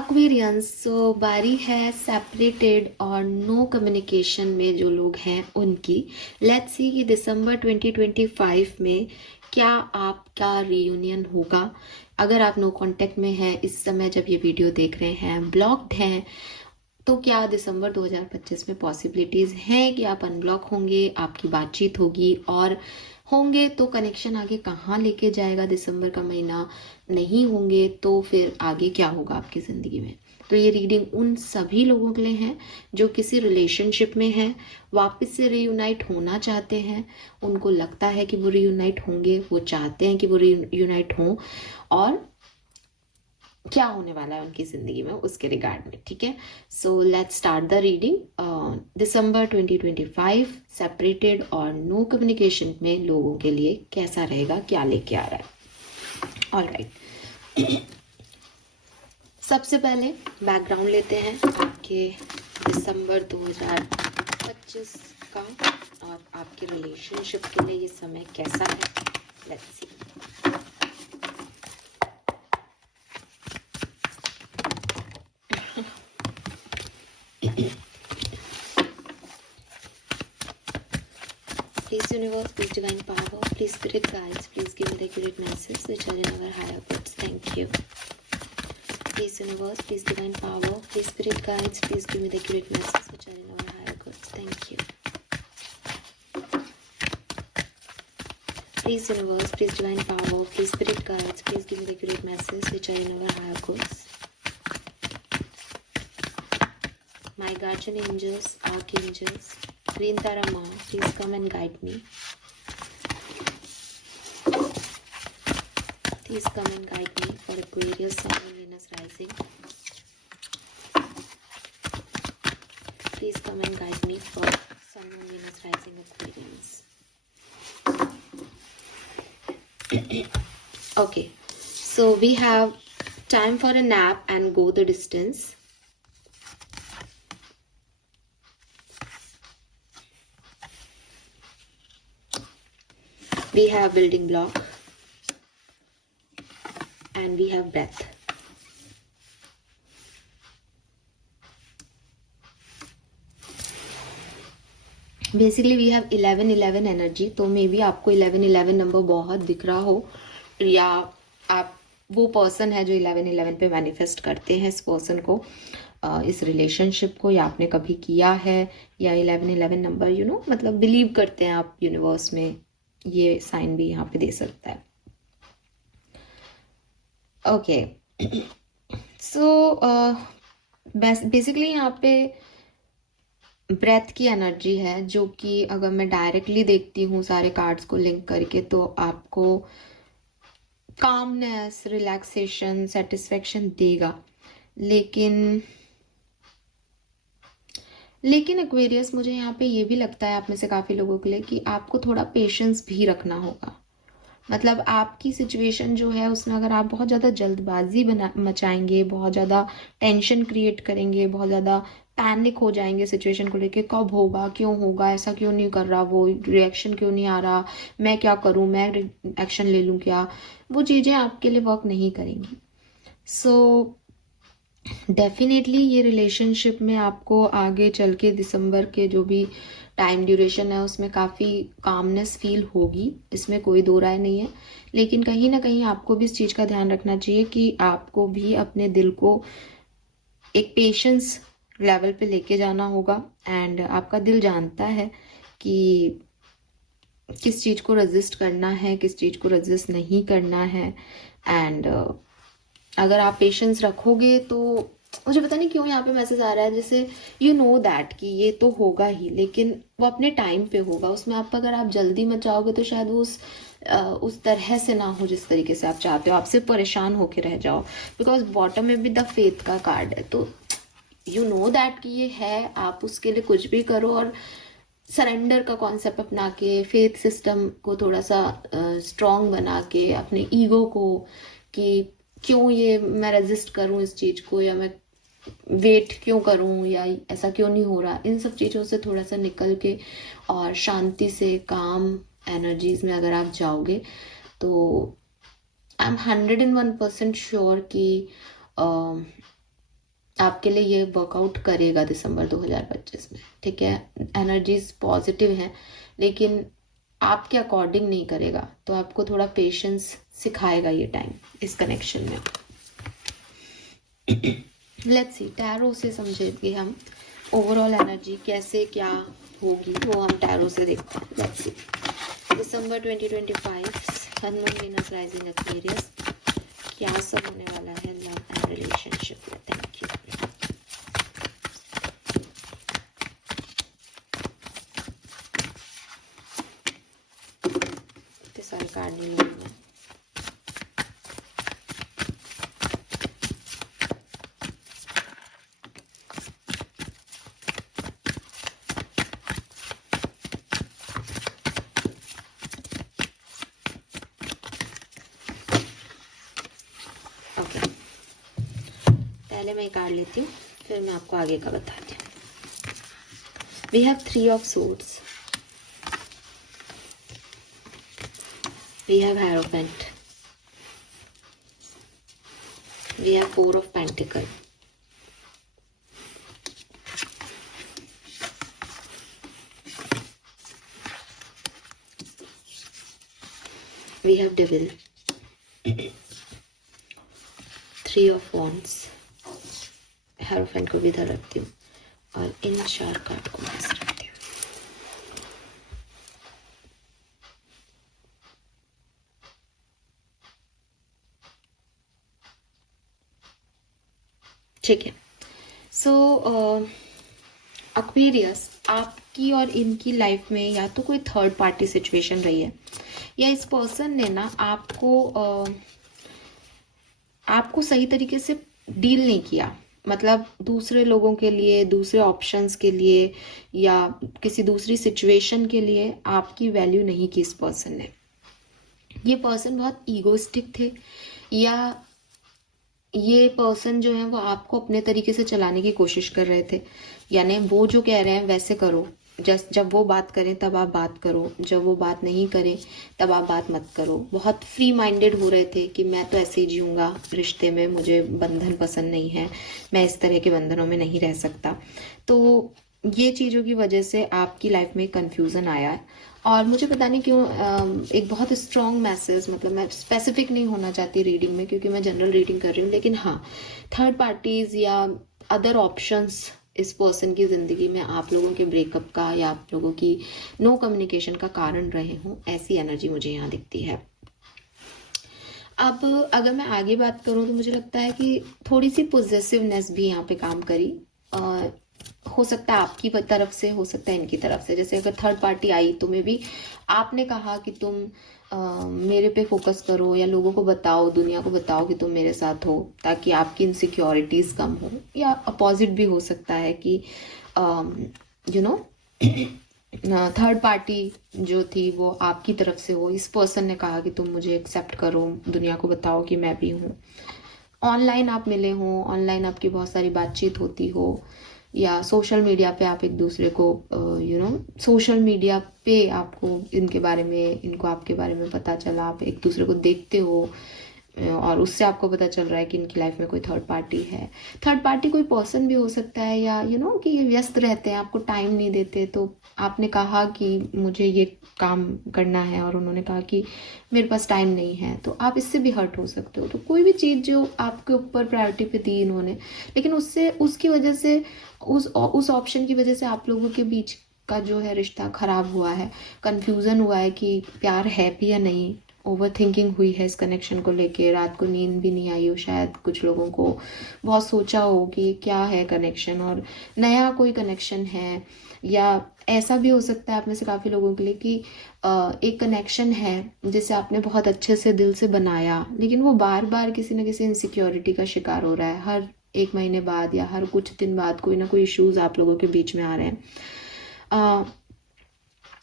Aquarians बारी है separated और नो कम्युनिकेशन में जो लोग हैं उनकी। लेट्स सी कि दिसंबर 2025 में क्या आपका रीयूनियन होगा। अगर आप नो कांटेक्ट में हैं इस समय जब ये वीडियो देख रहे हैं, ब्लॉक्ड हैं, तो क्या दिसंबर 2025 में पॉसिबिलिटीज़ हैं कि आप अनब्लॉक होंगे, आपकी बातचीत होगी, और होंगे तो कनेक्शन आगे कहाँ लेके जाएगा दिसंबर का महीना, नहीं होंगे तो फिर आगे क्या होगा आपकी ज़िंदगी में। तो ये रीडिंग उन सभी लोगों के लिए है जो किसी रिलेशनशिप में हैं, वापस से रीयूनाइट होना चाहते हैं, उनको लगता है कि वो रीयूनाइट होंगे, वो चाहते हैं कि वो रीयूनाइट हों, और क्या होने वाला है उनकी जिंदगी में उसके रिगार्ड में। ठीक है, so let's start the reading. December 2025 separated और नो कम्युनिकेशन में लोगों के लिए कैसा रहेगा, क्या लेके आ रहा है। ऑलराइट, सबसे पहले बैकग्राउंड लेते हैं आपके दिसंबर 2025 का, और आपके रिलेशनशिप के लिए ये समय कैसा है। Let's C. Please universe, please divine power, please spirit guides, please give me the accurate message which are in our higher goods. Thank you. Please universe, please divine power, please spirit guides, please give me the accurate message which are in our higher goods. Thank you. Please universe, please divine power, please spirit guides, please give me the accurate message which are in our higher goods. My guardian angels, archangels, Green Tara Ma, please come and guide me. Please come and guide me for Aquarius, Sun and Venus rising. Please come and guide me for Sun and Venus rising Aquarians. Okay, so we have time for a nap and go the distance. We have building block and we have breath. Basically we have 11-11 energy, तो may be आपको 11-11 number बहुत दिख रहा हो, या आप वो person है जो 11-11 पे मैनिफेस्ट करते हैं इस पर्सन को, इस रिलेशनशिप को, या आपने कभी किया है, या 11-11 नंबर मतलब बिलीव करते हैं आप यूनिवर्स में, ये साइन भी यहाँ पे दे सकता है। ओके, सो बेसिकली यहाँ पे ब्रेथ की एनर्जी है, जो कि अगर मैं डायरेक्टली देखती हूँ सारे कार्ड्स को लिंक करके, तो आपको कामनेस, रिलैक्सेशन, सेटिस्फेक्शन देगा। लेकिन एक्वेरियस, मुझे यहाँ पे ये भी लगता है आप में से काफ़ी लोगों के लिए कि आपको थोड़ा पेशेंस भी रखना होगा। मतलब आपकी सिचुएशन जो है उसमें अगर आप बहुत ज़्यादा जल्दबाजी मचाएंगे, बहुत ज़्यादा टेंशन क्रिएट करेंगे, बहुत ज़्यादा पैनिक हो जाएंगे सिचुएशन को लेके, कब होगा, क्यों होगा, ऐसा क्यों नहीं कर रहा, वो रिएक्शन क्यों नहीं आ रहा, मैं क्या करूँ, मैं एक्शन ले लूँ क्या, वो चीज़ें आपके लिए वर्क नहीं करेंगी। सो डेफिनेटली ये रिलेशनशिप में आपको आगे चल के दिसंबर के जो भी टाइम ड्यूरेशन है उसमें काफ़ी कामनेस फील होगी, इसमें कोई दो राय नहीं है। लेकिन कहीं ना कहीं आपको भी इस चीज़ का ध्यान रखना चाहिए कि आपको भी अपने दिल को एक पेशेंस लेवल पे लेके जाना होगा। एंड आपका दिल जानता है कि किस चीज़ को रेजिस्ट करना है, किस चीज़ को रेजिस्ट नहीं करना है। एंड अगर आप पेशेंस रखोगे तो, मुझे पता नहीं क्यों यहाँ पे मैसेज आ रहा है जैसे यू नो दैट कि ये तो होगा ही, लेकिन वो अपने टाइम पे होगा। उसमें अगर आप जल्दी मचाओगे तो शायद वो उस तरह से ना हो जिस तरीके से आप चाहते हो, आपसे परेशान होके रह जाओ। बिकॉज बॉटम में भी द फेथ का कार्ड है, तो यू नो दैट कि ये है, आप उसके लिए कुछ भी करो, और सरेंडर का कॉन्सेप्ट अपना के, फेथ सिस्टम को थोड़ा सा स्ट्रॉन्ग बना के, अपने ईगो को कि क्यों ये मैं रेजिस्ट करूं इस चीज़ को, या मैं वेट क्यों करूं, या ऐसा क्यों नहीं हो रहा, इन सब चीज़ों से थोड़ा सा निकल के और शांति से काम एनर्जीज में अगर आप जाओगे तो आई एम 101% श्योर कि आपके लिए ये वर्कआउट करेगा दिसंबर 2025 में, ठीक है। एनर्जीज पॉजिटिव हैं, लेकिन आपके अकॉर्डिंग नहीं करेगा, तो आपको थोड़ा पेशेंस सिखाएगा ये टाइम इस कनेक्शन में। लेट्स सी, टैरो से समझेंगे हम ओवरऑल एनर्जी कैसे क्या होगी, वो हम टैरो से देखते हैं। लेट्स सी, दिसंबर 2025 sun moon Venus rising Aquarius, क्या सब होने वाला है लव एंड रिलेशनशिप में। Thank you. इतने सारे कार्ड नहीं लिए मैं। पहले मैं कार्ड लेती हूँ, फिर मैं आपको आगे का बताती हूँ। We have 3 of swords, we have hierophant, we have 4 of pentacles, we have devil, 3 of wands. Hierophant को भी इधर रखती हूँ और इन 4 कार्ड को मैं रखती हूँ। ठीक है। सो एक्वेरियस, आपकी और इनकी लाइफ में या तो कोई थर्ड पार्टी सिचुएशन रही है, या इस पर्सन ने ना आपको सही तरीके से डील नहीं किया। मतलब दूसरे लोगों के लिए, दूसरे ऑप्शंस के लिए, या किसी दूसरी सिचुएशन के लिए आपकी वैल्यू नहीं की इस पर्सन ने। ये पर्सन बहुत ईगोइस्टिक थे, या ये पर्सन जो है वो आपको अपने तरीके से चलाने की कोशिश कर रहे थे। यानी वो जो कह रहे हैं वैसे करो, जब वो बात करें तब आप बात करो, जब वो बात नहीं करें तब आप बात मत करो। बहुत फ्री माइंडेड हो रहे थे कि मैं तो ऐसे ही जीऊँगा रिश्ते में, मुझे बंधन पसंद नहीं है, मैं इस तरह के बंधनों में नहीं रह सकता। तो ये चीज़ों की वजह से आपकी लाइफ में कन्फ्यूज़न आया है। और मुझे पता नहीं क्यों एक बहुत स्ट्रॉन्ग मैसेज, मतलब मैं स्पेसिफिक नहीं होना चाहती रीडिंग में क्योंकि मैं जनरल रीडिंग कर रही हूँ, लेकिन हाँ, थर्ड पार्टीज़ या अदर ऑप्शंस इस पर्सन की ज़िंदगी में आप लोगों के ब्रेकअप का या आप लोगों की नो कम्युनिकेशन का कारण रहे हों, ऐसी एनर्जी मुझे यहाँ दिखती है। अब अगर मैं आगे बात करूँ तो मुझे लगता है कि थोड़ी सी पॉजिटिवनेस भी यहाँ पे काम करी। हो सकता है आपकी तरफ से, हो सकता है इनकी तरफ से। जैसे अगर थर्ड पार्टी आई तो मे भी आपने कहा कि तुम मेरे पे फोकस करो, या लोगों को बताओ, दुनिया को बताओ कि तुम मेरे साथ हो, ताकि आपकी इनसिक्योरिटीज़ कम हो। या अपोजिट भी हो सकता है कि यू नो थर्ड पार्टी जो थी वो आपकी तरफ से हो। इस पर्सन ने कहा कि तुम मुझे एक्सेप्ट करो, दुनिया को बताओ कि मैं भी हूँ। ऑनलाइन आप मिले हो, ऑनलाइन आपकी बहुत सारी बातचीत होती हो, या सोशल मीडिया पे आप एक दूसरे को सोशल मीडिया पे आपको इनके बारे में, इनको आपके बारे में पता चला, आप एक दूसरे को देखते हो और उससे आपको पता चल रहा है कि इनकी लाइफ में कोई थर्ड पार्टी है। थर्ड पार्टी कोई पर्सन भी हो सकता है, या कि ये व्यस्त रहते हैं, आपको टाइम नहीं देते। तो आपने कहा कि मुझे ये काम करना है और उन्होंने कहा कि मेरे पास टाइम नहीं है, तो आप इससे भी हर्ट हो सकते हो। तो कोई भी चीज़ जो आपके ऊपर प्रायोरिटी पे दी इन्होंने, लेकिन उसकी वजह से, उस ऑप्शन की वजह से आप लोगों के बीच का जो है रिश्ता खराब हुआ है। कन्फ्यूज़न हुआ है कि प्यार है भी या नहीं। ओवर थिंकिंग हुई है इस कनेक्शन को लेके, रात को नींद भी नहीं आई हो शायद कुछ लोगों को। बहुत सोचा हो कि क्या है कनेक्शन, और नया कोई कनेक्शन है। या ऐसा भी हो सकता है आप में से काफ़ी लोगों के लिए कि एक कनेक्शन है जिसे आपने बहुत अच्छे से दिल से बनाया, लेकिन वो बार बार किसी न किसी इनसिक्योरिटी का शिकार हो रहा है। हर 1 महीने बाद या हर कुछ दिन बाद कोई ना कोई इश्यूज आप लोगों के बीच में आ रहे हैं।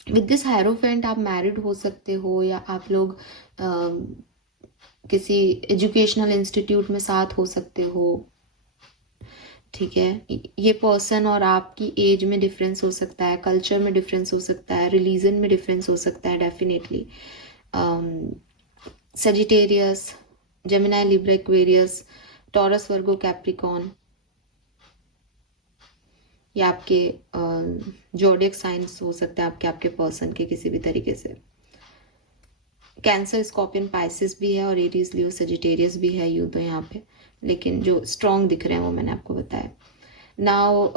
विद दिस हायरोफेंट आप मैरिड हो सकते हो, या आप लोग किसी एजुकेशनल इंस्टीट्यूट में साथ हो सकते हो। ठीक है, ये पर्सन और आपकी एज में डिफरेंस हो सकता है, कल्चर में डिफरेंस हो सकता है, रिलीजन में डिफरेंस हो सकता है definitely. Sagittarius, Gemini, Libra, Aquarius, Taurus, Virgo, Capricorn, या आपके जोडिक साइंस हो सकते हैं, आपके पर्सन के किसी भी तरीके से। कैंसर, स्कॉर्पियन, पाइसिस भी है और एरीज, लियो, सजिटेरियस भी है यू तो यहाँ पे, लेकिन जो स्ट्रॉन्ग दिख रहे हैं वो मैंने आपको बताया। नाउ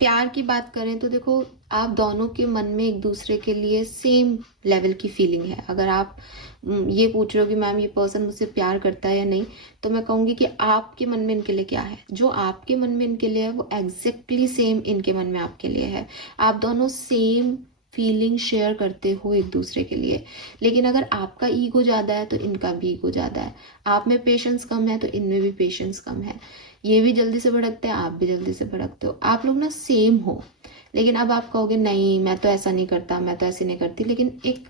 प्यार की बात करें तो देखो, आप दोनों के मन में एक दूसरे के लिए सेम लेवल की फीलिंग है। अगर आप ये पूछ रहे हो कि मैम ये पर्सन मुझसे प्यार करता है या नहीं, तो मैं कहूँगी कि आपके मन में इनके लिए क्या है। जो आपके मन में इनके लिए है वो एग्जैक्टली सेम इनके मन में आपके लिए है। आप दोनों सेम फीलिंग शेयर करते हो एक दूसरे के लिए। लेकिन अगर आपका ईगो ज़्यादा है तो इनका भी ईगो ज़्यादा है। आप में पेशेंस कम है तो इनमें भी पेशेंस कम है। ये भी जल्दी से भड़कते हैं, आप भी जल्दी से भड़कते हो। आप लोग ना सेम हो, लेकिन अब आप कहोगे नहीं मैं तो ऐसा नहीं करता, मैं तो ऐसे नहीं करती, लेकिन एक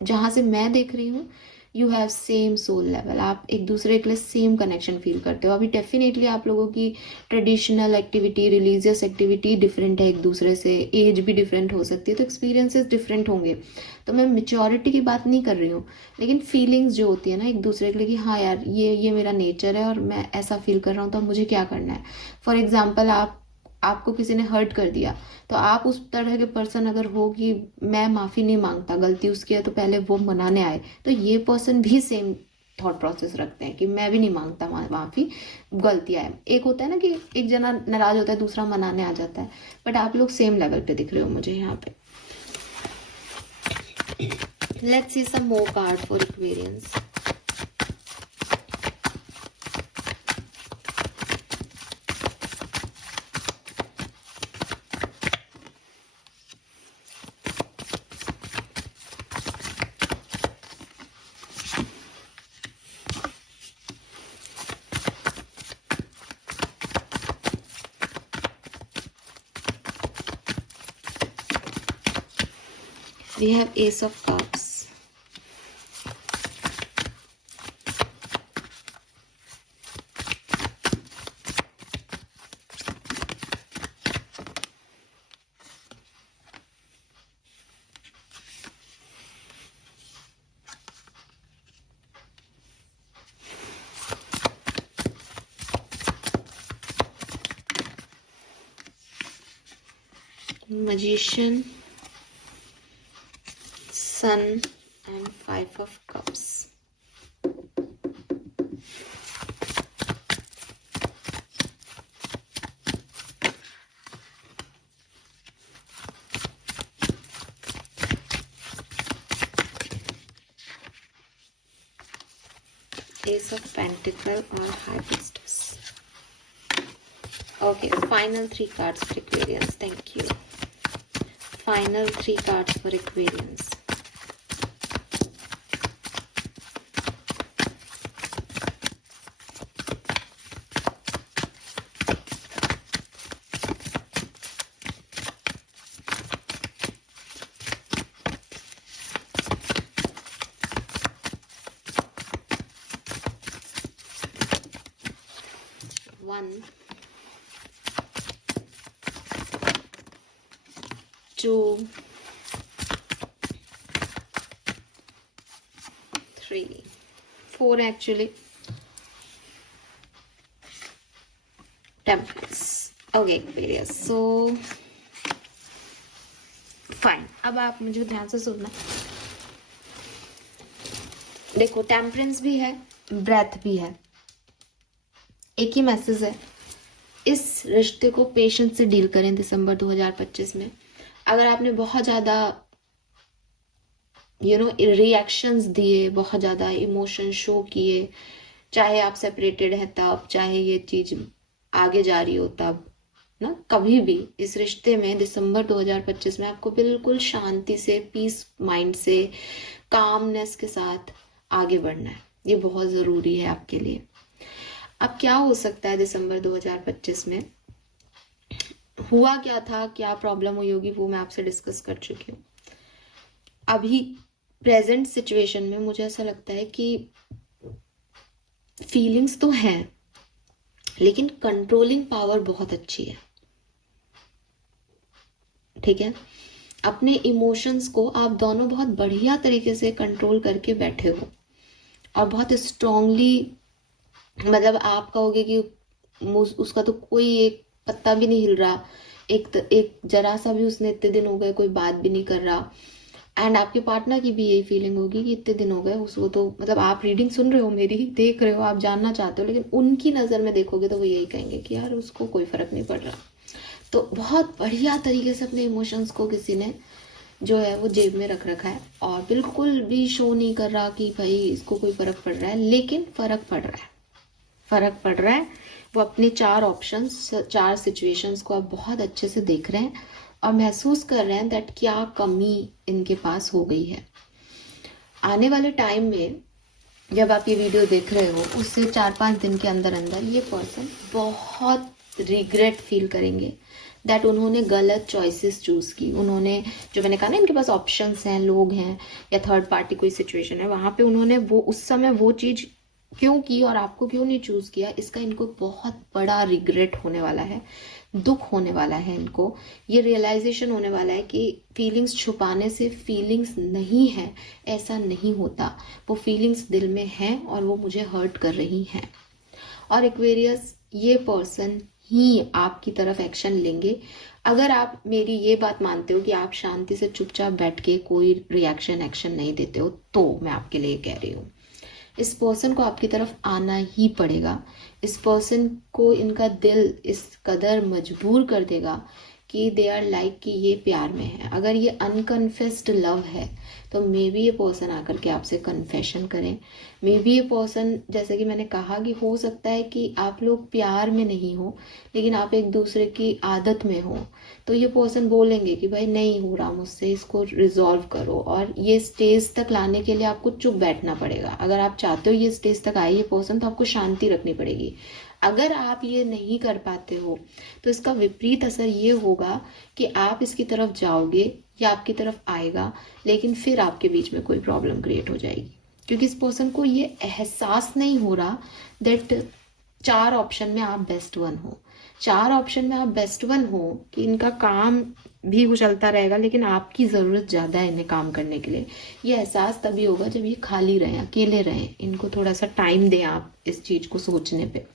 जहां से मैं देख रही हूँ, you have same soul level. आप एक दूसरे के लिए सेम कनेक्शन फील करते हो। अभी डेफिनेटली आप लोगों की traditional activity, religious activity different है एक दूसरे से, एज भी डिफरेंट हो सकती है, तो एक्सपीरियंसेस डिफरेंट होंगे। तो मैं मेच्योरिटी की बात नहीं कर रही हूँ, लेकिन फीलिंग्स जो होती है ना एक दूसरे के लिए कि हाँ यार ये मेरा नेचर है और मैं ऐसा फील कर रहा हूँ, तो अब मुझे क्या करना है। फॉर एग्जाम्पल, आपको किसी ने हर्ट कर दिया, तो आप उस तरह के पर्सन अगर हो कि मैं माफ़ी नहीं मांगता, गलती उसकी है तो पहले वो मनाने आए, तो ये पर्सन भी सेम थॉट प्रोसेस रखते हैं कि मैं भी नहीं मांगता माफ़ी, गलती है। एक होता है ना कि एक जना नाराज होता है, दूसरा मनाने आ जाता है, बट आप लोग सेम लेवल पे दिख रहे हो मुझे यहाँ पे। Let's see some more card for Aquarians. We have Ace of Cups. Magician, Sun and Five of Cups. Ace of Pentacle or High Priestess. Okay, final 3 cards for Aquarians. Thank you. Final 3 cards for Aquarians. One, 2, 3, 4 actually. Temperance. Okay, Aquarius. So fine. अब आप मुझे ध्यान से सुनना। देखो, temperance भी है, breath भी है, एक ही मैसेज है। इस रिश्ते को पेशेंस से डील करें दिसंबर 2025 में। अगर आपने बहुत ज़्यादा रिएक्शंस दिए, बहुत ज़्यादा इमोशन शो किए, चाहे आप सेपरेटेड हैं तब, चाहे ये चीज़ आगे जा रही हो तब ना, कभी भी इस रिश्ते में दिसंबर 2025 में आपको बिल्कुल शांति से, पीस माइंड से, कामनेस के साथ आगे बढ़ना है। ये बहुत ज़रूरी है आपके लिए। अब क्या हो सकता है दिसंबर 2025 में, हुआ क्या था, क्या प्रॉब्लम हुई होगी, वो मैं आपसे डिस्कस कर चुकी हूँ। अभी प्रेजेंट सिचुएशन में मुझे ऐसा लगता है कि फीलिंग्स तो हैं, लेकिन कंट्रोलिंग पावर बहुत अच्छी है। ठीक है, अपने इमोशंस को आप दोनों बहुत बढ़िया तरीके से कंट्रोल करके बैठे हो। और बहुत स्ट्रांगली, मतलब आप कहोगे कि उसका तो कोई एक पत्ता भी नहीं हिल रहा, एक जरा सा भी, उसने इतने दिन हो गए कोई बात भी नहीं कर रहा। एंड आपके पार्टनर की भी यही फीलिंग होगी कि इतने दिन हो गए उसको, तो मतलब आप रीडिंग सुन रहे हो मेरी, देख रहे हो, आप जानना चाहते हो, लेकिन उनकी नज़र में देखोगे तो वो यही कहेंगे कि यार उसको कोई फर्क नहीं पड़ रहा। तो बहुत बढ़िया तरीके से अपने इमोशंस को किसी ने जो है वो जेब में रख रखा है, और बिल्कुल भी शो नहीं कर रहा कि भाई इसको कोई फर्क पड़ रहा है, लेकिन फर्क पड़ रहा है, फर्क पड़ रहा है। वो अपने 4 ऑप्शंस, 4 सिचुएशंस को आप बहुत अच्छे से देख रहे हैं और महसूस कर रहे हैं दैट क्या कमी इनके पास हो गई है। आने वाले टाइम में जब आप ये वीडियो देख रहे हो, उससे 4-5 दिन के अंदर अंदर ये पर्सन बहुत रिग्रेट फील करेंगे दैट उन्होंने गलत चॉइसेस चूज़ की। उन्होंने, जो मैंने कहा ना इनके पास ऑप्शंस हैं, लोग हैं या थर्ड पार्टी कोई सिचुएशन है, वहाँ पे उन्होंने वो उस समय वो चीज़ क्यों की और आपको क्यों नहीं चूज़ किया, इसका इनको बहुत बड़ा रिग्रेट होने वाला है, दुख होने वाला है इनको। ये रियलाइजेशन होने वाला है कि फीलिंग्स छुपाने से फीलिंग्स नहीं है, ऐसा नहीं होता। वो फीलिंग्स दिल में हैं और वो मुझे हर्ट कर रही हैं। और एक्वेरियस, ये पर्सन ही आपकी तरफ एक्शन लेंगे अगर आप मेरी ये बात मानते हो कि आप शांति से चुपचाप बैठ के कोई रिएक्शन एक्शन नहीं देते हो, तो मैं आपके लिए कह रही हूँ इस पर्सन को आपकी तरफ आना ही पड़ेगा। इस पर्सन को इनका दिल इस कदर मजबूर कर देगा कि दे आर लाइक कि ये प्यार में है। अगर ये अनकन्फेस्ड लव है तो मे बी ये पर्सन आकर के आपसे कन्फेशन करें। मे बी ये पर्सन, जैसे कि मैंने कहा कि हो सकता है कि आप लोग प्यार में नहीं हो, लेकिन आप एक दूसरे की आदत में हो, तो ये पर्सन बोलेंगे कि भाई नहीं हो रहा मुझसे, इसको रिजॉल्व करो। और ये स्टेज तक लाने के लिए आपको चुप बैठना पड़ेगा। अगर आप चाहते हो ये स्टेज तक आए ये पर्सन, तो आपको शांति रखनी पड़ेगी। अगर आप ये नहीं कर पाते हो तो इसका विपरीत असर ये होगा कि आप इसकी तरफ जाओगे या आपकी तरफ आएगा, लेकिन फिर आपके बीच में कोई प्रॉब्लम क्रिएट हो जाएगी, क्योंकि इस पर्सन को ये एहसास नहीं हो रहा दैट 4 ऑप्शन में आप बेस्ट वन हो। 4 ऑप्शन में आप बेस्ट वन हो कि इनका काम भी उछलता रहेगा, लेकिन आपकी ज़रूरत ज़्यादा है इन्हें काम करने के लिए। ये एहसास तभी होगा जब ये खाली रहें, अकेले रहें, इनको थोड़ा सा टाइम दें आप इस चीज़ को सोचने पे।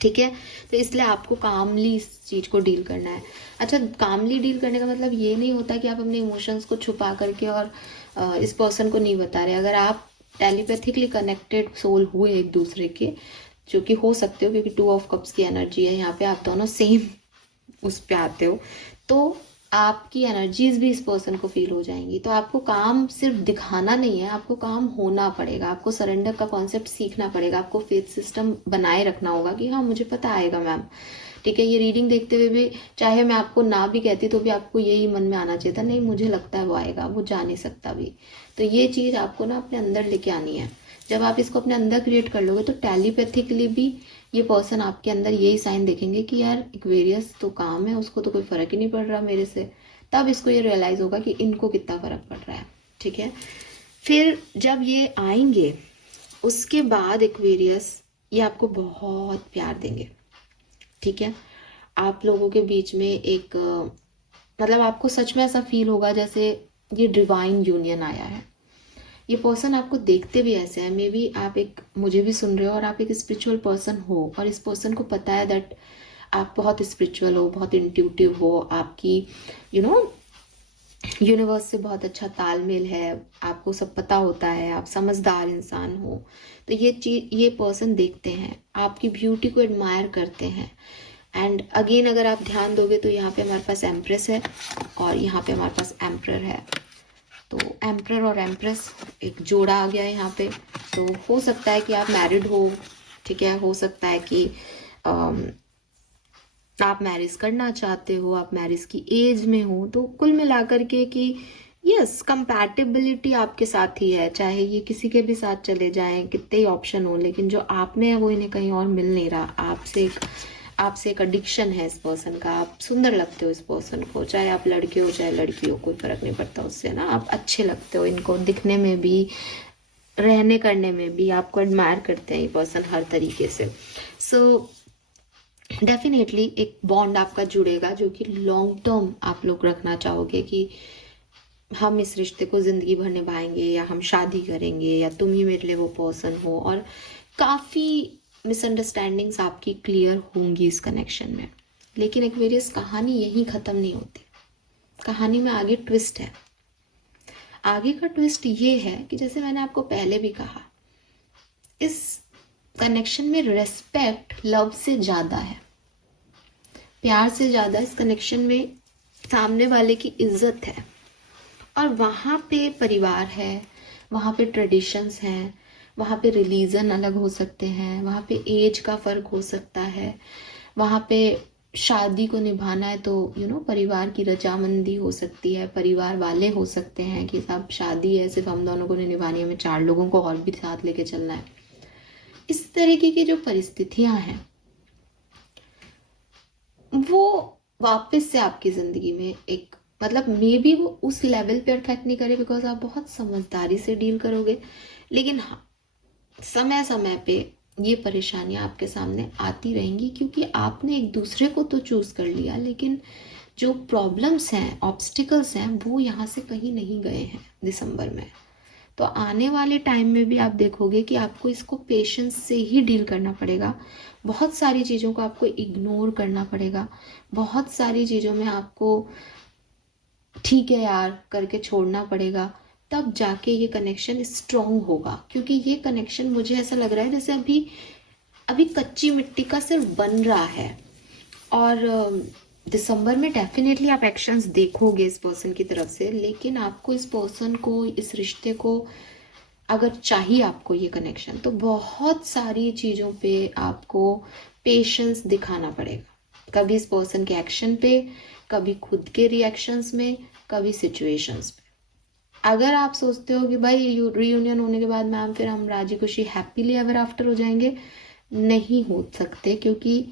ठीक है, तो इसलिए आपको कामली इस चीज़ को डील करना है। अच्छा, कामली डील करने का मतलब ये नहीं होता कि आप अपने इमोशंस को छुपा करके और इस पर्सन को नहीं बता रहे। अगर आप टेलीपैथिकली कनेक्टेड सोल हुए एक दूसरे के, जो कि हो सकते हो क्योंकि 2 ऑफ कप्स की एनर्जी है यहाँ पे, आप दोनों सेम उस पे आते हो, तो आपकी एनर्जीज भी इस पर्सन को फील हो जाएंगी। तो आपको काम सिर्फ दिखाना नहीं है, आपको काम होना पड़ेगा। आपको सरेंडर का कॉन्सेप्ट सीखना पड़ेगा, आपको फेथ सिस्टम बनाए रखना होगा कि हाँ मुझे पता आएगा मैम। ठीक है, ये रीडिंग देखते हुए भी चाहे मैं आपको ना भी कहती तो भी आपको यही मन में आना चाहिए था, नहीं मुझे लगता है वो आएगा, वो जा नहीं सकता भी। तो ये चीज़ आपको ना अपने अंदर लेके आनी है। जब आप इसको अपने अंदर क्रिएट कर लोगे तो टेलीपैथिकली भी ये पर्सन आपके अंदर यही साइन देखेंगे कि यार एक्वेरियस तो काम है, उसको तो कोई फर्क ही नहीं पड़ रहा मेरे से। तब इसको ये रियलाइज होगा कि इनको कितना फर्क पड़ रहा है। ठीक है, फिर जब ये आएंगे उसके बाद एक्वेरियस ये आपको बहुत प्यार देंगे। ठीक है, आप लोगों के बीच में एक मतलब आपको सच में ऐसा फील होगा जैसे ये डिवाइन यूनियन आया है। ये पर्सन आपको देखते भी ऐसे है, मे बी आप एक, मुझे भी सुन रहे हो और आप एक स्पिरिचुअल पर्सन हो और इस पर्सन को पता है दैट आप बहुत स्पिरिचुअल हो, बहुत इंट्यूटिव हो, आपकी यूनिवर्स से बहुत अच्छा तालमेल है, आपको सब पता होता है, आप समझदार इंसान हो। तो ये चीज ये पर्सन देखते हैं, आपकी ब्यूटी को एडमायर करते हैं। एंड अगेन अगर आप ध्यान दोगे तो यहाँ पे हमारे पास एम्प्रेस है और यहाँ पे हमारे पास एम्प्रर है। तो एम्प्रर और एम्प्रेस एक जोड़ा आ गया है यहाँ पे। तो हो सकता है कि आप मैरिड हो, ठीक है, हो सकता है कि आप मैरिज करना चाहते हो, आप मैरिज की एज में हो। तो कुल मिलाकर के कि यस, कंपैटिबिलिटी आपके साथ ही है, चाहे ये किसी के भी साथ चले जाएं, कितने ही ऑप्शन हो, लेकिन जो आप में है वो इन्हें कहीं और मिल नहीं रहा। आपसे एक एडिक्शन है इस पर्सन का। आप सुंदर लगते हो इस पर्सन को, चाहे आप लड़के हो चाहे लड़की हो, कोई फर्क नहीं पड़ता उससे ना। आप अच्छे लगते हो इनको, दिखने में भी, रहने करने में भी आपको एडमायर करते हैं ये पर्सन हर तरीके से। सो डेफिनेटली एक बॉन्ड आपका जुड़ेगा जो कि लॉन्ग टर्म आप लोग रखना चाहोगे कि हम इस रिश्ते को ज़िंदगी भर निभाएंगे या हम शादी करेंगे या तुम ही मेरे लिए वो पर्सन हो, और काफ़ी मिसअंडरस्टैंडिंग्स आपकी क्लियर होंगी इस कनेक्शन में। लेकिन एक्वेरियस, कहानी यहीं ख़त्म नहीं होती। कहानी में आगे ट्विस्ट है। आगे का ट्विस्ट ये है कि जैसे मैंने आपको पहले भी कहा, इस कनेक्शन में रेस्पेक्ट लव से ज़्यादा है, प्यार से ज़्यादा इस कनेक्शन में सामने वाले की इज्जत है। और वहाँ पे परिवार है, वहाँ पे ट्रेडिशंस हैं, वहाँ पे रिलीजन अलग हो सकते हैं, वहाँ पे एज का फ़र्क हो सकता है, वहाँ पे शादी को निभाना है तो परिवार की रजामंदी हो सकती है, परिवार वाले हो सकते हैं कि साहब शादी है, सिर्फ हम दोनों को नहीं निभानी, हमें 4 लोगों को और भी साथ लेके चलना है। इस तरीके की जो परिस्थितियां हैं वो वापस से आपकी ज़िंदगी में एक मे बी वो उस लेवल पे अफेक्ट नहीं करे बिकॉज आप बहुत समझदारी से डील करोगे, लेकिन हाँ, समय समय पे ये परेशानियां आपके सामने आती रहेंगी क्योंकि आपने एक दूसरे को तो चूज कर लिया, लेकिन जो प्रॉब्लम्स हैं, ऑब्स्टिकल्स हैं, वो यहाँ से कहीं नहीं गए हैं दिसंबर में। तो आने वाले टाइम में भी आप देखोगे कि आपको इसको पेशेंस से ही डील करना पड़ेगा। बहुत सारी चीज़ों को आपको इग्नोर करना पड़ेगा, बहुत सारी चीज़ों में आपको ठीक है यार करके छोड़ना पड़ेगा, तब जाके ये कनेक्शन स्ट्रॉन्ग होगा। क्योंकि ये कनेक्शन मुझे ऐसा लग रहा है जैसे अभी अभी कच्ची मिट्टी का सिर्फ बन रहा है। और दिसंबर में डेफिनेटली आप एक्शंस देखोगे इस पर्सन की तरफ से, लेकिन आपको इस पर्सन को, इस रिश्ते को अगर चाहिए आपको ये कनेक्शन, तो बहुत सारी चीज़ों पे आपको पेशेंस दिखाना पड़ेगा। कभी इस पर्सन के एक्शन पे, कभी खुद के रिएक्शंस में, कभी सिचुएशंस पे। अगर आप सोचते हो कि भाई रियूनियन होने के बाद मैम फिर हम राजी खुशी हैप्पीली एवर आफ्टर हो जाएंगे, नहीं हो सकते, क्योंकि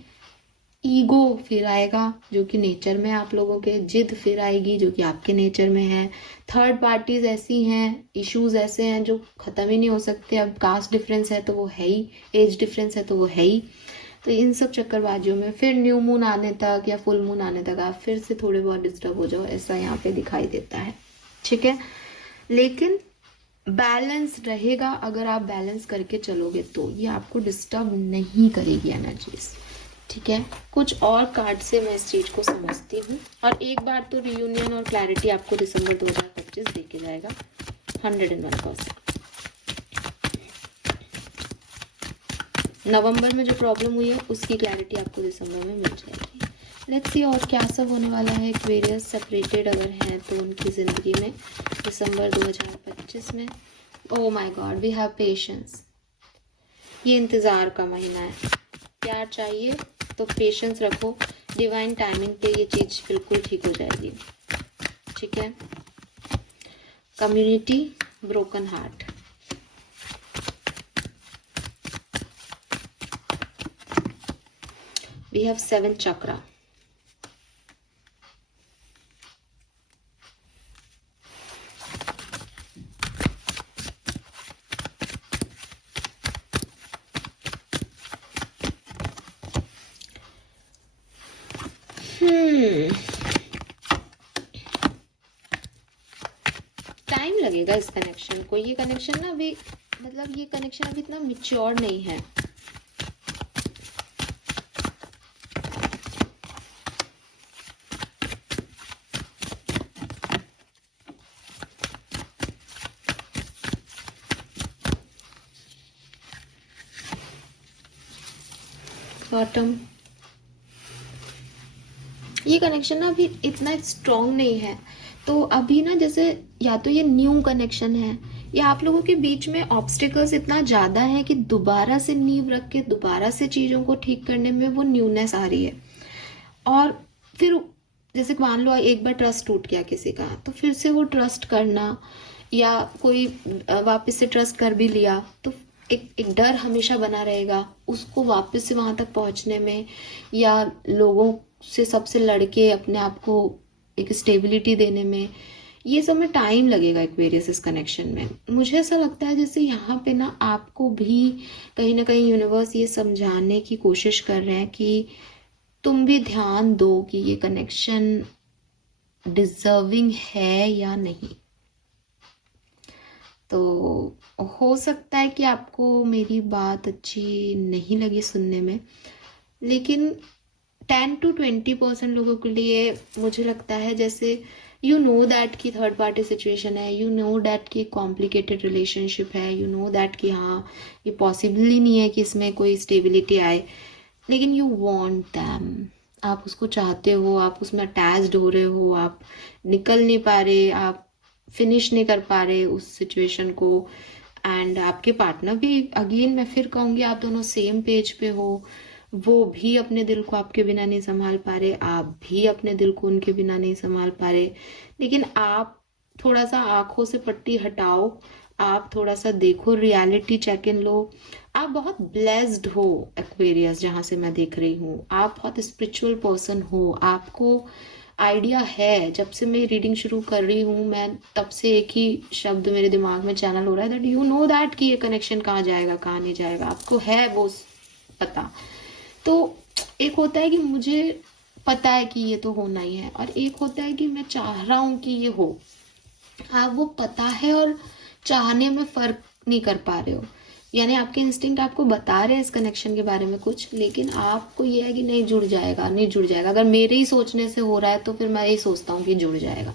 ईगो फिर आएगा जो कि नेचर में आप लोगों के, जिद फिर आएगी जो कि आपके नेचर में है, थर्ड पार्टीज ऐसी हैं, इश्यूज ऐसे हैं जो ख़त्म ही नहीं हो सकते। अब कास्ट डिफरेंस है तो वो है ही, एज डिफरेंस है तो वो है ही। तो इन सब चक्करबाजियों में फिर न्यू मून आने तक या फुल मून आने तक आप फिर से थोड़े बहुत डिस्टर्ब हो जाओ, ऐसा यहाँ पे दिखाई देता है। ठीक है, लेकिन बैलेंस रहेगा। अगर आप बैलेंस करके चलोगे तो ये आपको डिस्टर्ब नहीं करेगी एनर्जीज। ठीक है, कुछ और कार्ड से मैं इस चीज को समझती हूँ। और एक बार तो रियूनियन और क्लैरिटी आपको दिसंबर 2025 देके जाएगा 101%। नवंबर में जो प्रॉब्लम हुई है उसकी क्लैरिटी आपको दिसंबर में मिल जाएगी। लेट्स सी और क्या सब होने वाला है। एक्वेरियस सेपरेटेड अगर हैं तो उनकी ज़िंदगी में दिसंबर 2025 में, oh my God, we have patience. ये इंतज़ार का महीना है। प्यार चाहिए तो पेशेंस रखो, डिवाइन टाइमिंग पे ये चीज़ बिल्कुल ठीक हो जाएगी। ठीक है, community, broken heart, we have 7 chakra, time लगेगा इस कनेक्शन को। ये कनेक्शन ना अभी ये कनेक्शन अभी इतना मिच्योर नहीं है। बॉटम, ये कनेक्शन ना अभी इतना स्ट्रॉन्ग नहीं है। तो अभी ना जैसे या तो ये न्यू कनेक्शन है या आप लोगों के बीच में ऑब्स्टिकल्स इतना ज़्यादा है कि दोबारा से नींव रख के दोबारा से चीज़ों को ठीक करने में वो न्यूनेस आ रही है। और फिर जैसे मान लो एक बार ट्रस्ट टूट गया किसी का, तो फिर से वो ट्रस्ट करना, या कोई वापस से ट्रस्ट कर भी लिया तो एक डर हमेशा बना रहेगा उसको वापस से वहां तक पहुंचने में, या लोगों से सबसे लड़के अपने आप को एक स्टेबिलिटी देने में। ये सब में टाइम लगेगा एक्वेरियस इस कनेक्शन में। मुझे ऐसा लगता है जैसे यहाँ पे ना आपको भी कहीं ना कहीं यूनिवर्स ये समझाने की कोशिश कर रहे हैं कि तुम भी ध्यान दो कि ये कनेक्शन डिजर्विंग है या नहीं। तो हो सकता है कि आपको मेरी बात अच्छी नहीं लगी सुनने में, लेकिन 10 to 20% लोगों के लिए मुझे लगता है जैसे यू नो दैट कि थर्ड पार्टी सिचुएशन है, यू नो दैट कि कॉम्प्लिकेटेड रिलेशनशिप है, यू नो दैट कि हाँ ये पॉसिबल ही नहीं है कि इसमें कोई स्टेबिलिटी आए, लेकिन यू वांट दैम, आप उसको चाहते हो, आप उसमें अटैच्ड हो रहे हो, आप निकल नहीं पा रहे, आप फिनिश नहीं कर पा रहे उस सिचुएशन को। एंड आपके पार्टनर भी, अगेन मैं फिर कहूँगी, आप दोनों सेम पेज पे हो, वो भी अपने दिल को आपके बिना नहीं संभाल पा रहे, आप भी अपने दिल को उनके बिना नहीं संभाल पा रहे, लेकिन आप थोड़ा सा आंखों से पट्टी हटाओ, आप थोड़ा सा देखो, रियलिटी चेक इन लो। आप बहुत ब्लेस्ड हो एक्वेरियस, जहां से मैं देख रही हूँ, आप बहुत स्पिरिचुअल पर्सन हो, आपको आइडिया है। जब से मैं रीडिंग शुरू कर रही हूँ, मैं तब से एक ही शब्द मेरे दिमाग में चैनल हो रहा है, दैट यू नो दैट कि ये कनेक्शन कहाँ जाएगा कहाँ नहीं जाएगा, आपको है वो पता। तो एक होता है कि मुझे पता है कि ये तो होना ही है, और एक होता है कि मैं चाह रहा हूँ कि ये हो। आप वो पता है और चाहने में फर्क नहीं कर पा रहे हो, यानी आपके इंस्टिंक्ट आपको बता रहे हैं इस कनेक्शन के बारे में कुछ, लेकिन आपको ये है कि नहीं जुड़ जाएगा, नहीं जुड़ जाएगा। अगर मेरे ही सोचने से हो रहा है तो फिर मैं यही सोचता हूँ कि जुड़ जाएगा,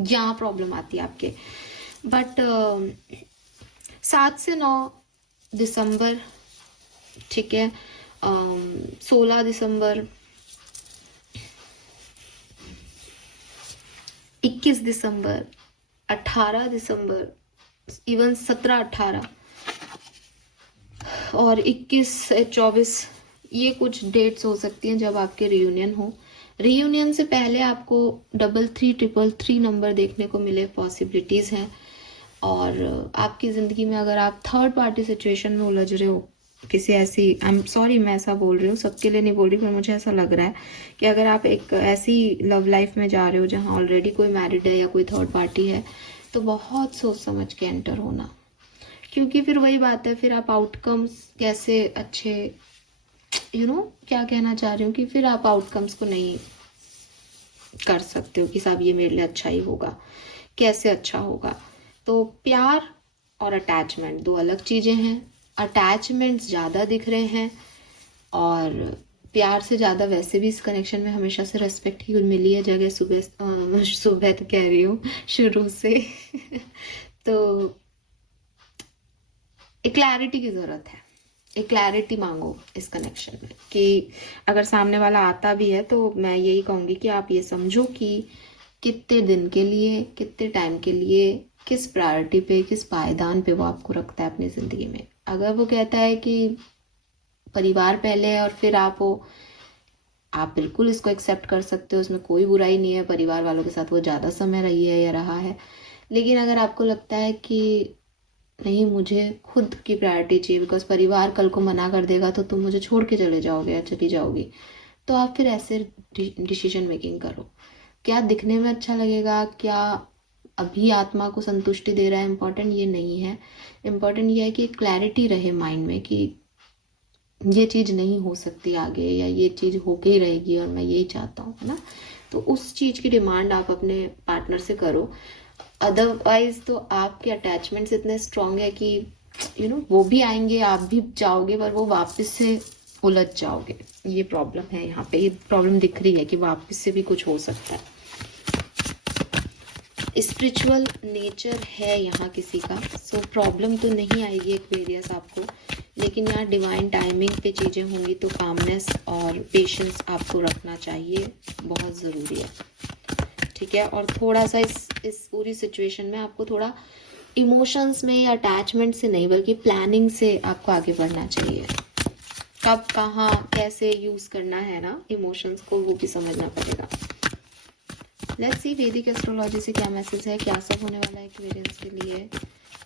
यहाँ प्रॉब्लम आती है आपके। बट 7 से 9 दिसंबर, ठीक है, 16 दिसंबर, 21 दिसंबर, 18 दिसंबर, इवन 17, 18 और 21, 24, ये कुछ डेट्स हो सकती हैं जब आपके रियूनियन हो। रियूनियन से पहले आपको 3333 नंबर देखने को मिले, पॉसिबिलिटीज़ हैं। और आपकी ज़िंदगी में अगर आप थर्ड पार्टी सिचुएशन में उलझ रहे हो, किसी ऐसी, आई एम सॉरी मैं ऐसा बोल रही हूँ, सबके लिए नहीं बोल रही, पर मुझे ऐसा लग रहा है कि अगर आप एक ऐसी लव लाइफ में जा रहे हो जहाँ ऑलरेडी कोई मैरिड है या कोई थर्ड पार्टी है, तो बहुत सोच समझ के एंटर होना, क्योंकि फिर वही बात है, फिर आप आउटकम्स कैसे अच्छे, क्या कहना चाह रही हूँ कि फिर आप आउटकम्स को नहीं कर सकते हो कि साहब ये मेरे लिए अच्छा ही होगा, कैसे अच्छा होगा। तो प्यार और अटैचमेंट दो अलग चीज़ें हैं। अटैचमेंट्स ज़्यादा दिख रहे हैं, और प्यार से ज़्यादा वैसे भी इस कनेक्शन में हमेशा से रेस्पेक्ट ही मिली है, जगह सुबह सुबह तो कह रही हूँ शुरू से तो एक क्लैरिटी की ज़रूरत है, एक क्लैरिटी मांगो इस कनेक्शन में, कि अगर सामने वाला आता भी है तो मैं यही कहूँगी कि आप ये समझो कि कितने दिन के लिए, कितने टाइम के लिए, किस प्रायोरिटी पे, किस पायदान पे वो आपको रखता है अपनी ज़िंदगी में। अगर वो कहता है कि परिवार पहले है, और फिर आप बिल्कुल इसको एक्सेप्ट कर सकते हो, उसमें कोई बुराई नहीं है, परिवार वालों के साथ वो ज़्यादा समय रही है या रहा है। लेकिन अगर आपको लगता है कि नहीं, मुझे खुद की प्रायोरिटी चाहिए, बिकॉज परिवार कल को मना कर देगा तो तुम मुझे छोड़ के चले जाओगे या चली जाओगी, तो आप फिर ऐसे डिसीजन मेकिंग करो। क्या दिखने में अच्छा लगेगा, क्या अभी आत्मा को संतुष्टि दे रहा है, इम्पोर्टेंट ये नहीं है। इम्पोर्टेंट ये है कि क्लैरिटी रहे माइंड में कि ये चीज़ नहीं हो सकती आगे, या ये चीज़ होके ही रहेगी और मैं यही चाहता हूँ, है ना। तो उस चीज़ की डिमांड आप अपने पार्टनर से करो। अदरवाइज तो आपके अटैचमेंट्स इतने स्ट्रांग है कि वो भी आएंगे, आप भी जाओगे, पर वो वापस से उलझ जाओगे। ये प्रॉब्लम है, यहाँ पे ये प्रॉब्लम दिख रही है कि वापस से भी कुछ हो सकता है। स्पिरिचुअल नेचर है यहाँ किसी का, सो प्रॉब्लम तो नहीं आएगी एक्वेरियस आपको, लेकिन यहाँ डिवाइन टाइमिंग पे चीज़ें होंगी, तो कामनेस और पेशेंस आपको रखना चाहिए, बहुत ज़रूरी है, ठीक है। और थोड़ा सा इस पूरी सिचुएशन में आपको थोड़ा इमोशंस में या अटैचमेंट से नहीं, बल्कि प्लानिंग से आपको आगे बढ़ना चाहिए। कब, कहाँ, कैसे यूज़ करना है ना इमोशंस को, वो भी समझना पड़ेगा। लेट्स सी वैदिक एस्ट्रोलॉजी से क्या मैसेज है, क्या सब होने वाला है एक्वेरियस के लिए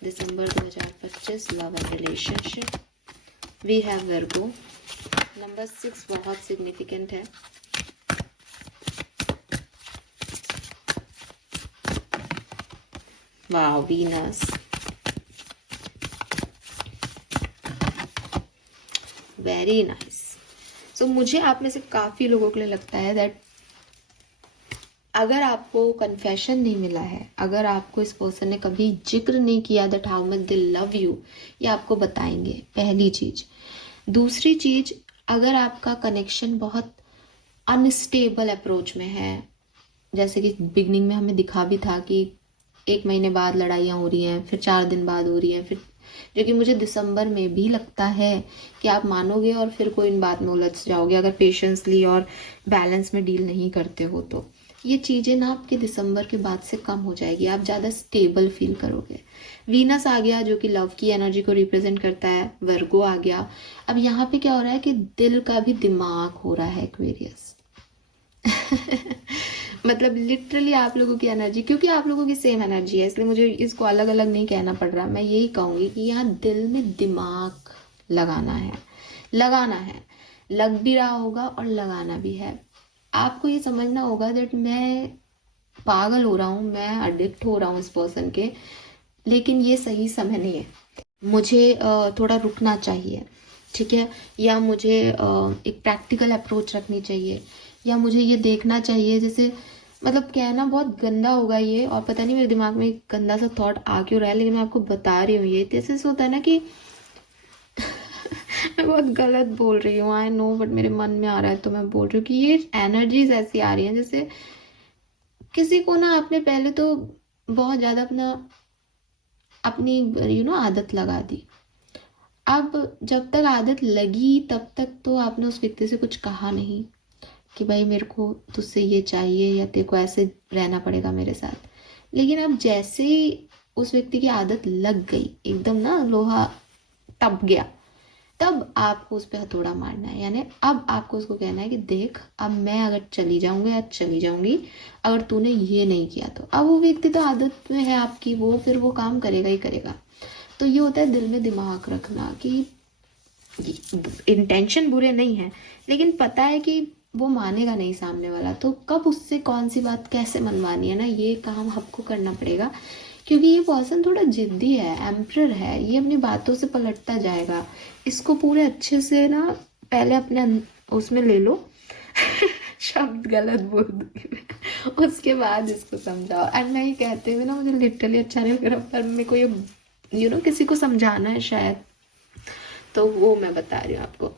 दिसंबर 2025, love and relationship. We have Virgo, number 6 बहुत सिग्निफिकेंट है। Wow, Venus, very nice. So मुझे आप में से काफ़ी लोगों के लिए लगता है दैट अगर आपको कन्फेशन नहीं मिला है, अगर आपको इस पर्सन ने कभी जिक्र नहीं किया that how much they love you, ये आपको बताएंगे, पहली चीज। दूसरी चीज, अगर आपका कनेक्शन बहुत अनस्टेबल अप्रोच में है, जैसे कि बिगनिंग में हमें दिखा भी था कि 1 महीने बाद लड़ाइयाँ हो रही हैं, फिर 4 दिन बाद हो रही हैं, फिर जो कि मुझे दिसंबर में भी लगता है कि आप मानोगे और फिर कोई इन बात में उलझ जाओगे अगर पेशेंसली और बैलेंस में डील नहीं करते हो। तो ये चीज़ें ना आपके दिसंबर के बाद से कम हो जाएगी, आप ज़्यादा स्टेबल फील करोगे। वीनस आ गया जो कि लव की एनर्जी को रिप्रेजेंट करता है, वर्गो आ गया। अब यहाँ पे क्या हो रहा है कि दिल का भी दिमाग हो रहा है एक्वेरियस। मतलब लिटरली आप लोगों की एनर्जी, क्योंकि आप लोगों की सेम एनर्जी है इसलिए मुझे इसको अलग अलग नहीं कहना पड़ रहा, मैं यही कहूंगी कि यहाँ दिल में दिमाग लगाना है, लगाना है, लग भी रहा होगा और लगाना भी है। आपको ये समझना होगा दैट मैं पागल हो रहा हूँ, मैं अडिक्ट हो रहा हूँ इस पर्सन के, लेकिन ये सही समय नहीं है, मुझे थोड़ा रुकना चाहिए, ठीक है। या मुझे एक प्रैक्टिकल अप्रोच रखनी चाहिए, या मुझे ये देखना चाहिए, जैसे मतलब क्या है ना, बहुत गंदा होगा ये और पता नहीं मेरे दिमाग में एक गंदा सा थॉट आ क्यों रहा है, लेकिन मैं आपको बता रही हूँ ये जैसे होता है ना कि मैं बहुत गलत बोल रही हूँ, आई नो, बट मेरे मन में आ रहा है तो मैं बोल रही हूँ कि ये एनर्जीज ऐसी आ रही हैं जैसे किसी को ना आपने पहले तो बहुत ज्यादा अपनी आदत लगा दी। अब जब तक आदत लगी तब तक तो आपने उस व्यक्ति से कुछ कहा नहीं कि भाई मेरे को तुझसे ये चाहिए या तेरे को ऐसे रहना पड़ेगा मेरे साथ, लेकिन अब जैसे ही उस व्यक्ति की आदत लग गई, एकदम ना लोहा तप गया, तब आपको उस पर हथौड़ा मारना है। यानी अब आपको उसको कहना है कि देख, अब मैं अगर चली जाऊंगी या चली जाऊंगी, अगर तूने ये नहीं किया तो। अब वो व्यक्ति तो आदत में है आपकी, वो फिर वो काम करेगा ही करेगा। तो ये होता है दिल में दिमाग रखना कि इंटेंशन बुरे नहीं है, लेकिन पता है कि वो मानेगा नहीं सामने वाला, तो कब उससे कौन सी बात कैसे मनवानी है ना, ये काम आपको करना पड़ेगा। क्योंकि ये पर्सन थोड़ा जिद्दी है, एम्परर है, ये अपनी बातों से पलटता जाएगा। इसको पूरे अच्छे से ना पहले अपने उसमें ले लो शब्द गलत बोल दूंगी उसके बाद इसको समझाओ। एंड मैं ये कहते हुए ना मुझे लिटरली अच्छा नहीं लग रहा, पर मेरे को ये किसी को समझाना है शायद, तो वो मैं बता रही हूँ आपको।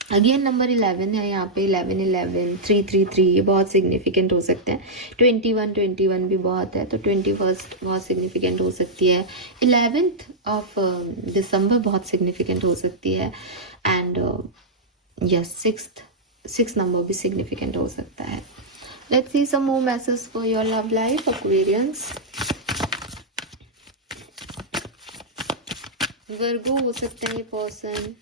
अगेन नंबर 11 है यहाँ पे, 11 11 3 3 3, ये बहुत सिग्निफिकेंट हो सकते हैं। 21 21 भी बहुत है, तो 21 बहुत सिग्निफिकेंट हो सकती है। 11th ऑफ दिसंबर बहुत सिग्निफिकेंट हो सकती है। एंड यस, 6th नंबर भी सिग्निफिकेंट हो सकता है। Let's see some more message for your love life Aquarians. Virgo हो सकते हैं ये person.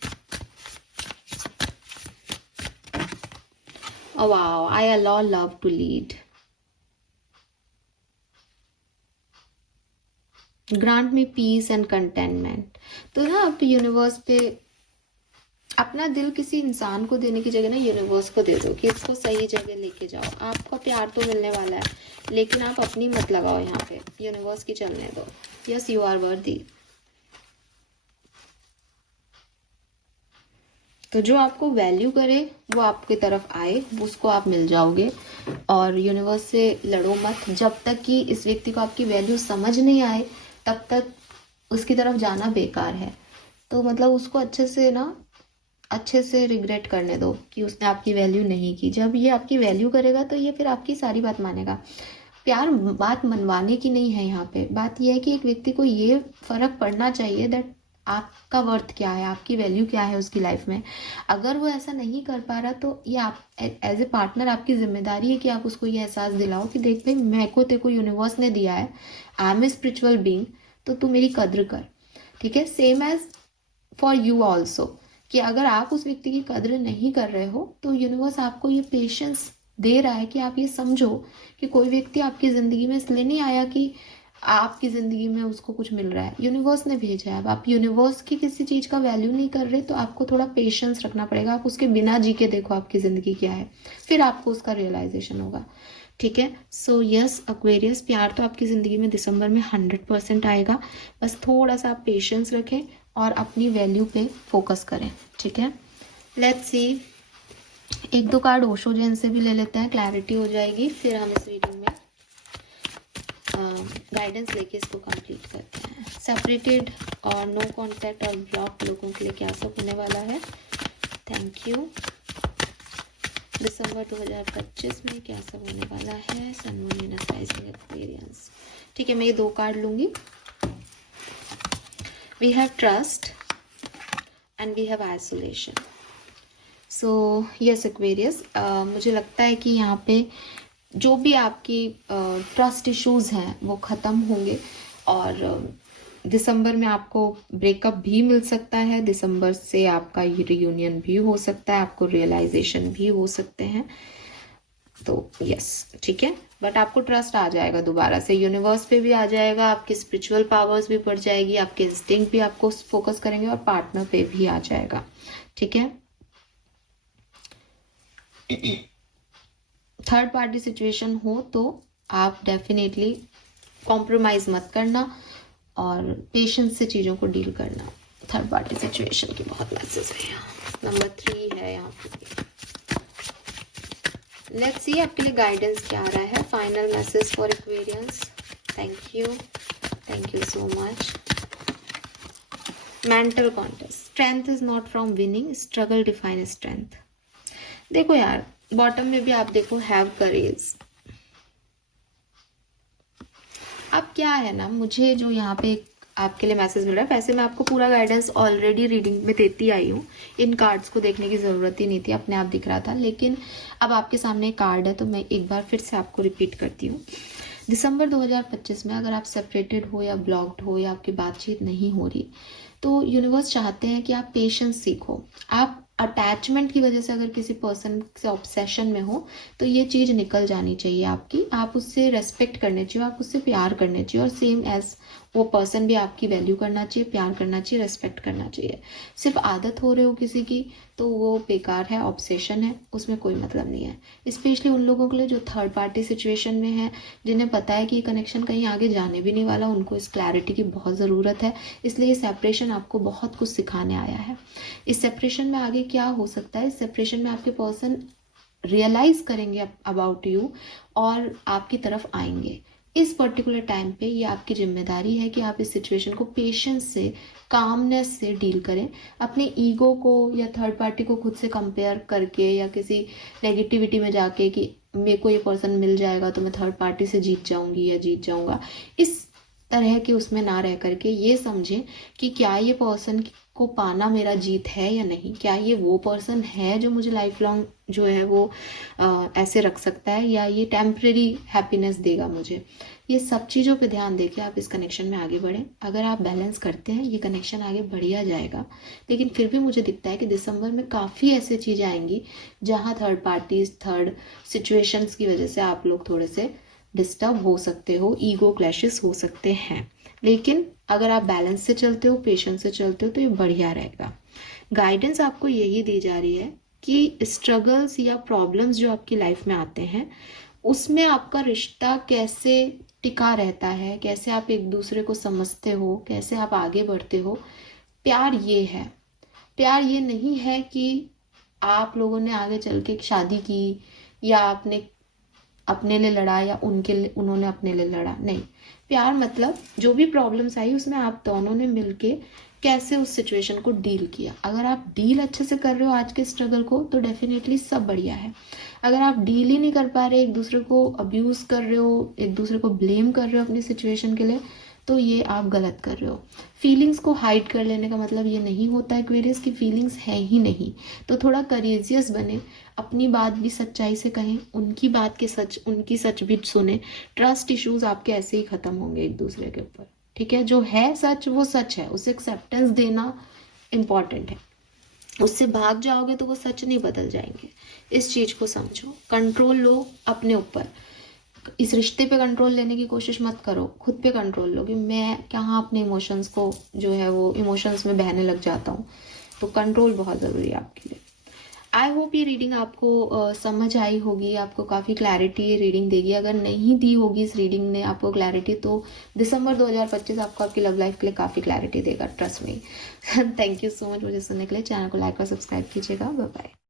Oh wow, I allow love to lead. Grant me peace and contentment. तो ना आप यूनिवर्स पे अपना दिल किसी इंसान को देने की जगह ना यूनिवर्स को दे दो कि इसको सही जगह लेके जाओ। आपका प्यार तो मिलने वाला है, लेकिन आप अपनी मत लगाओ यहाँ पे, यूनिवर्स की चलने दो। Yes, you are worthy. तो जो आपको वैल्यू करे वो आपकी तरफ आए, उसको आप मिल जाओगे। और यूनिवर्स से लड़ो मत, जब तक कि इस व्यक्ति को आपकी वैल्यू समझ नहीं आए तब तक उसकी तरफ जाना बेकार है। तो मतलब उसको अच्छे से रिग्रेट करने दो कि उसने आपकी वैल्यू नहीं की। जब ये आपकी वैल्यू करेगा तो ये फिर आपकी सारी बात मानेगा। प्यार बात मनवाने की नहीं है यहाँ पे, बात यह है कि एक व्यक्ति को ये फर्क पड़ना चाहिए दैट आपका वर्थ क्या है, आपकी वैल्यू क्या है उसकी लाइफ में। अगर वो ऐसा नहीं कर पा रहा तो ये आप एज ए पार्टनर आपकी जिम्मेदारी है कि आप उसको ये एहसास दिलाओ कि देख भाई, मेरे को तेरे को यूनिवर्स ने दिया है, I am a spiritual being, तो तू मेरी कद्र कर, ठीक है। Same as for you also, कि अगर आप उस व्यक्ति की कद्र नहीं कर रहे हो तो यूनिवर्स आपको ये पेशेंस दे रहा है कि आप ये समझो कि कोई व्यक्ति आपकी जिंदगी में इसलिए नहीं आया कि आपकी जिंदगी में उसको कुछ मिल रहा है, यूनिवर्स ने भेजा है। अब आप यूनिवर्स की किसी चीज का वैल्यू नहीं कर रहे तो आपको थोड़ा पेशेंस रखना पड़ेगा। आप उसके बिना जी के देखो आपकी जिंदगी क्या है, फिर आपको उसका रियलाइजेशन होगा, ठीक है। सो यस एक्वेरियस, प्यार तो आपकी जिंदगी में दिसंबर में 100% आएगा, बस थोड़ा सा आप पेशेंस रखें और अपनी वैल्यू पे फोकस करें, ठीक है। Let's C, 1-2 card Osho Jain से भी ले लेते हैं, क्लैरिटी हो जाएगी, फिर हम इस रीडिंग में गाइडेंस लेके इसको कंप्लीट करते हैं। सेपरेटेड और नो कांटेक्ट और ब्लॉक लोगों के लिए क्या सब होने वाला है। Thank you. दिसंबर 2025 में क्या सब होने वाला है। Sun moon Venus rising experience. ठीक है, मैं ये 2 कार्ड लूंगी। We have trust and we have isolation. So yes Aquarius, मुझे लगता है कि यहाँ पे जो भी आपकी ट्रस्ट इश्यूज हैं वो ख़त्म होंगे और दिसंबर में आपको ब्रेकअप भी मिल सकता है। दिसंबर से आपका रियूनियन भी हो सकता है, आपको रियलाइजेशन भी हो सकते हैं। तो यस, ठीक है, बट आपको ट्रस्ट आ जाएगा दोबारा से, यूनिवर्स पे भी आ जाएगा, आपकी स्पिरिचुअल पावर्स भी बढ़ जाएगी, आपके इंस्टिंक्ट भी आपको फोकस करेंगे और पार्टनर पे भी आ जाएगा। ठीक है। थर्ड पार्टी सिचुएशन हो तो आप डेफिनेटली कॉम्प्रोमाइज मत करना और पेशेंस से चीज़ों को डील करना। थर्ड पार्टी सिचुएशन की बहुत मैसेज है यहाँ। नंबर 3 है यहाँ पे। लेट्स सी आपके लिए गाइडेंस क्या आ रहा है। Final message for Aquarians. Thank you so much. Mental contest. Strength is not from winning, struggle define strength. देखो यार, बॉटम में भी आप देखो, हैव करेज। अब क्या है ना, मुझे जो यहाँ पे आपके लिए मैसेज मिल रहा है, वैसे मैं आपको पूरा गाइडेंस ऑलरेडी रीडिंग में देती आई हूँ, इन कार्ड्स को देखने की ज़रूरत ही नहीं थी, अपने आप दिख रहा था, लेकिन अब आपके सामने एक कार्ड है तो मैं एक बार फिर से आपको रिपीट करती हूँ। दिसंबर 2025 में अगर आप सेपरेटेड हो या ब्लॉक्ड हो या आपकी बातचीत नहीं हो रही, तो यूनिवर्स चाहते हैं कि आप पेशेंस सीखो। आप अटैचमेंट की वजह से अगर किसी पर्सन से ऑब्सेशन में हो तो ये चीज़ निकल जानी चाहिए आपकी। आप उससे रेस्पेक्ट करने चाहिए, आप उससे प्यार करने चाहिए और सेम एज वो पर्सन भी आपकी वैल्यू करना चाहिए, प्यार करना चाहिए, रेस्पेक्ट करना चाहिए। सिर्फ आदत हो रहे हो किसी की तो वो बेकार है, ऑब्सेशन है, उसमें कोई मतलब नहीं है। स्पेशली उन लोगों के लिए जो थर्ड पार्टी सिचुएशन में है, जिन्हें पता है कि ये कनेक्शन कहीं आगे जाने भी नहीं वाला, उनको इस क्लैरिटी की बहुत ज़रूरत है। इसलिए ये सेपरेशन आपको बहुत कुछ सिखाने आया है। इस सेपरेशन में आगे क्या हो सकता है, इस सेपरेशन में आपके पर्सन रियलाइज करेंगे अबाउट यू और आपकी तरफ आएंगे। इस पर्टिकुलर टाइम पे ये आपकी जिम्मेदारी है कि आप इस सिचुएशन को पेशेंस से, कामनेस से डील करें। अपने ईगो को या थर्ड पार्टी को खुद से कंपेयर करके या किसी नेगेटिविटी में जाके कि मेरे को ये पर्सन मिल जाएगा तो मैं थर्ड पार्टी से जीत जाऊंगी या जीत जाऊंगा, इस तरह के उसमें ना रह करके ये समझें कि क्या ये पर्सन को पाना मेरा जीत है या नहीं, क्या ये वो पर्सन है जो मुझे लाइफ लॉन्ग जो है वो ऐसे रख सकता है या ये टेम्परेरी हैप्पीनेस देगा मुझे। ये सब चीज़ों पे ध्यान देके आप इस कनेक्शन में आगे बढ़ें। अगर आप बैलेंस करते हैं ये कनेक्शन आगे बढ़िया जाएगा। लेकिन फिर भी मुझे दिखता है कि दिसंबर में काफ़ी ऐसी चीज़ें आएंगी जहाँ थर्ड पार्टीज, थर्ड सिचुएशंस की वजह से आप लोग थोड़े से डिस्टर्ब हो सकते हो, ईगो क्लैशेस हो सकते हैं। लेकिन अगर आप बैलेंस से चलते हो, पेशेंस से चलते हो तो ये बढ़िया रहेगा। गाइडेंस आपको यही दी जा रही है कि स्ट्रगल्स या प्रॉब्लम्स जो आपकी लाइफ में आते हैं उसमें आपका रिश्ता कैसे टिका रहता है, कैसे आप एक दूसरे को समझते हो, कैसे आप आगे बढ़ते हो। प्यार ये है। प्यार ये नहीं है कि आप लोगों ने आगे चल के शादी की या आपने अपने लिए लड़ा या उन्होंने अपने लिए लड़ा, नहीं। प्यार मतलब जो भी प्रॉब्लम्स आई उसमें आप दोनों ने मिलके कैसे उस सिचुएशन को डील किया। अगर आप डील अच्छे से कर रहे हो आज के स्ट्रगल को तो डेफिनेटली सब बढ़िया है। अगर आप डील ही नहीं कर पा रहे, एक दूसरे को अब्यूज़ कर रहे हो, एक दूसरे को ब्लेम कर रहे हो अपनी सिचुएशन के लिए, तो ये आप गलत कर रहे हो। फीलिंग्स को हाइड कर लेने का मतलब ये नहीं होता है एक्वेरियस की फीलिंग्स है ही नहीं। तो थोड़ा करेजियस बने, अपनी बात भी सच्चाई से कहें, उनकी सच भी सुने। ट्रस्ट इश्यूज आपके ऐसे ही खत्म होंगे एक दूसरे के ऊपर। ठीक है, जो है सच वो सच है, उसे एक्सेप्टेंस देना इम्पॉर्टेंट है। उससे भाग जाओगे तो वो सच नहीं बदल जाएंगे। इस चीज को समझो, कंट्रोल लो अपने ऊपर। इस रिश्ते पे कंट्रोल लेने की कोशिश मत करो, खुद पे कंट्रोल लो कि मैं कहाँ अपने इमोशंस को जो है वो इमोशंस में बहने लग जाता हूँ। तो कंट्रोल बहुत ज़रूरी है आपके लिए। आई होप ये रीडिंग आपको समझ आई होगी, आपको काफ़ी क्लैरिटी ये रीडिंग देगी। अगर नहीं दी होगी इस रीडिंग ने आपको क्लैरिटी तो दिसंबर 2025 आपको आपकी लव लाइफ के लिए काफ़ी क्लैरिटी देगा, trust me. Thank you so much मुझे सुनने के लिए। चैनल को लाइक और सब्सक्राइब कीजिएगा। Bye bye.